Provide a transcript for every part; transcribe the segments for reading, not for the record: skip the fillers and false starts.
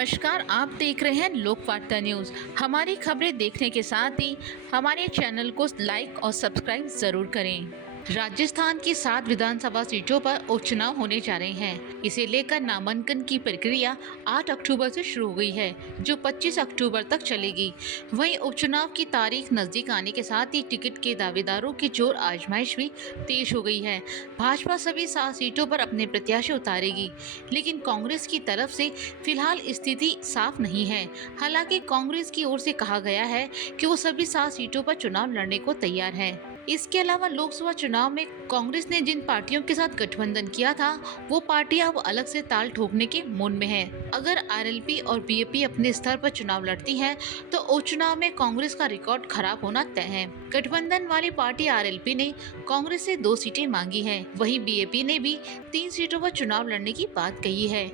नमस्कार, आप देख रहे हैं लोकवार्ता न्यूज़। हमारी खबरें देखने के साथ ही हमारे चैनल को लाइक और सब्सक्राइब जरूर करें। राजस्थान की 7 विधानसभा सीटों पर उपचुनाव होने जा रहे हैं। इसे लेकर नामांकन की प्रक्रिया 8 अक्टूबर से शुरू हो गई है, जो 25 अक्टूबर तक चलेगी। वहीं उपचुनाव की तारीख नजदीक आने के साथ ही टिकट के दावेदारों की जोर आजमाइश भी तेज हो गई है। भाजपा सभी 7 सीटों पर अपने प्रत्याशी उतारेगी, लेकिन कांग्रेस की तरफ से फिलहाल स्थिति साफ नहीं है। हालांकि कांग्रेस की ओर से कहा गया है कि वो सभी 7 सीटों पर चुनाव लड़ने को तैयार है। इसके अलावा लोकसभा चुनाव में कांग्रेस ने जिन पार्टियों के साथ गठबंधन किया था, वो पार्टियां अब अलग से ताल ठोकने के मूड में है। अगर आरएलपी और बीएपी अपने स्तर पर चुनाव लड़ती हैं, तो उपचुनाव में कांग्रेस का रिकॉर्ड खराब होना तय है। गठबंधन वाली पार्टी आरएलपी ने कांग्रेस से 2 सीटें मांगी हैं, वहीं बीएपी ने भी 3 सीटों पर चुनाव लड़ने की बात कही है।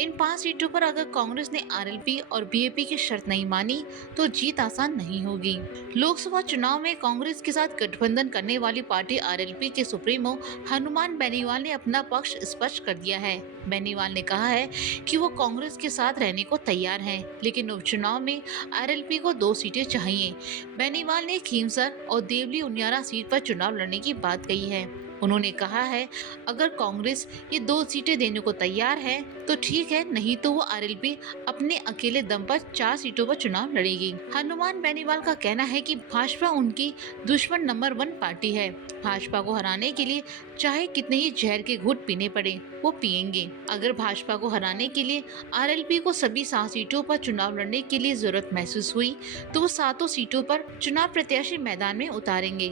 इन 5 सीटों पर अगर कांग्रेस ने आरएलपी और बीएपी की शर्त नहीं मानी, तो जीत आसान नहीं होगी। लोकसभा चुनाव में कांग्रेस के साथ गठबंधन करने वाली पार्टी आरएलपी के सुप्रीमो हनुमान बेनीवाल ने अपना पक्ष स्पष्ट कर दिया है। बेनीवाल ने कहा है कि वो कांग्रेस के साथ रहने को तैयार हैं, लेकिन उपचुनाव में आरएलपी को 2 सीटें चाहिए। बेनीवाल ने खींवसर और देवली उनियारा सीट पर चुनाव लड़ने की बात कही है। उन्होंने कहा है, अगर कांग्रेस ये 2 सीटें देने को तैयार है तो ठीक है, नहीं तो वो आरएलपी अपने अकेले दम पर 4 सीटों पर चुनाव लड़ेगी। हनुमान बेनीवाल का कहना है कि भाजपा उनकी दुश्मन नंबर 1 पार्टी है। भाजपा को हराने के लिए चाहे कितने ही जहर के घूंट पीने पड़े, वो पिएंगे। अगर भाजपा को हराने के लिए आरएलपी को सभी 7 सीटों पर चुनाव लड़ने के लिए जरूरत महसूस हुई, तो वो 7 सीटों पर चुनाव प्रत्याशी मैदान में उतारेंगे।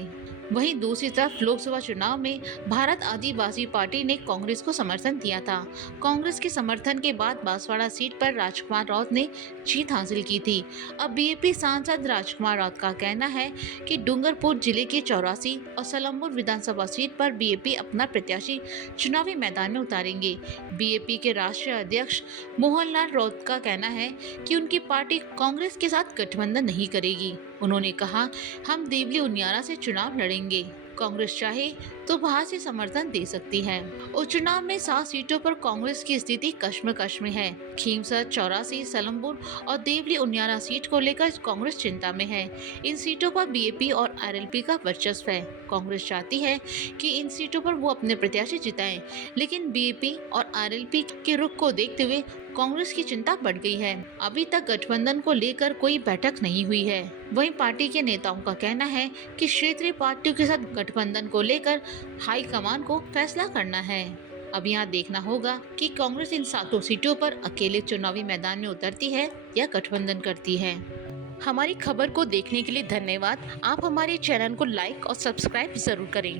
वहीं दूसरी तरफ लोकसभा चुनाव में भारत आदिवासी पार्टी ने कांग्रेस को समर्थन दिया था। कांग्रेस के समर्थन के बाद बांसवाड़ा सीट पर राजकुमार राउत ने जीत हासिल की थी। अब बीएपी सांसद राजकुमार राउत का कहना है कि डूंगरपुर जिले के 84 और सलमपुर विधानसभा सीट पर बीएपी अपना प्रत्याशी चुनावी मैदान में उतारेंगे। बीएपी के राष्ट्रीय अध्यक्ष मोहनलाल राउत का कहना है कि उनकी पार्टी कांग्रेस के साथ गठबंधन नहीं करेगी। उन्होंने कहा, हम देवली उनियारा से चुनाव लड़ेंगे। कांग्रेस चाहे तो बाहर से समर्थन दे सकती है। उपचुनाव में 7 सीटों पर कांग्रेस की स्थिति कश्मकश में है। खींवसर, 84, सलमपुर और देवली उनियारा सीट को लेकर कांग्रेस चिंता में है। इन सीटों पर बीएपी और आरएलपी का वर्चस्व है। कांग्रेस चाहती है कि इन सीटों पर वो अपने प्रत्याशी जिताएं, लेकिन बीएपी और आरएलपी के रुख को देखते हुए कांग्रेस की चिंता बढ़ गई है। अभी तक गठबंधन को लेकर कोई बैठक नहीं हुई है। वहीं पार्टी के नेताओं का कहना है कि क्षेत्रीय पार्टियों के साथ गठबंधन को लेकर हाईकमान को फैसला करना है। अब यहाँ देखना होगा कि कांग्रेस इन 7 सीटों पर अकेले चुनावी मैदान में उतरती है या गठबंधन करती है। हमारी खबर को देखने के लिए धन्यवाद। आप हमारे चैनल को लाइक और सब्सक्राइब जरूर करें।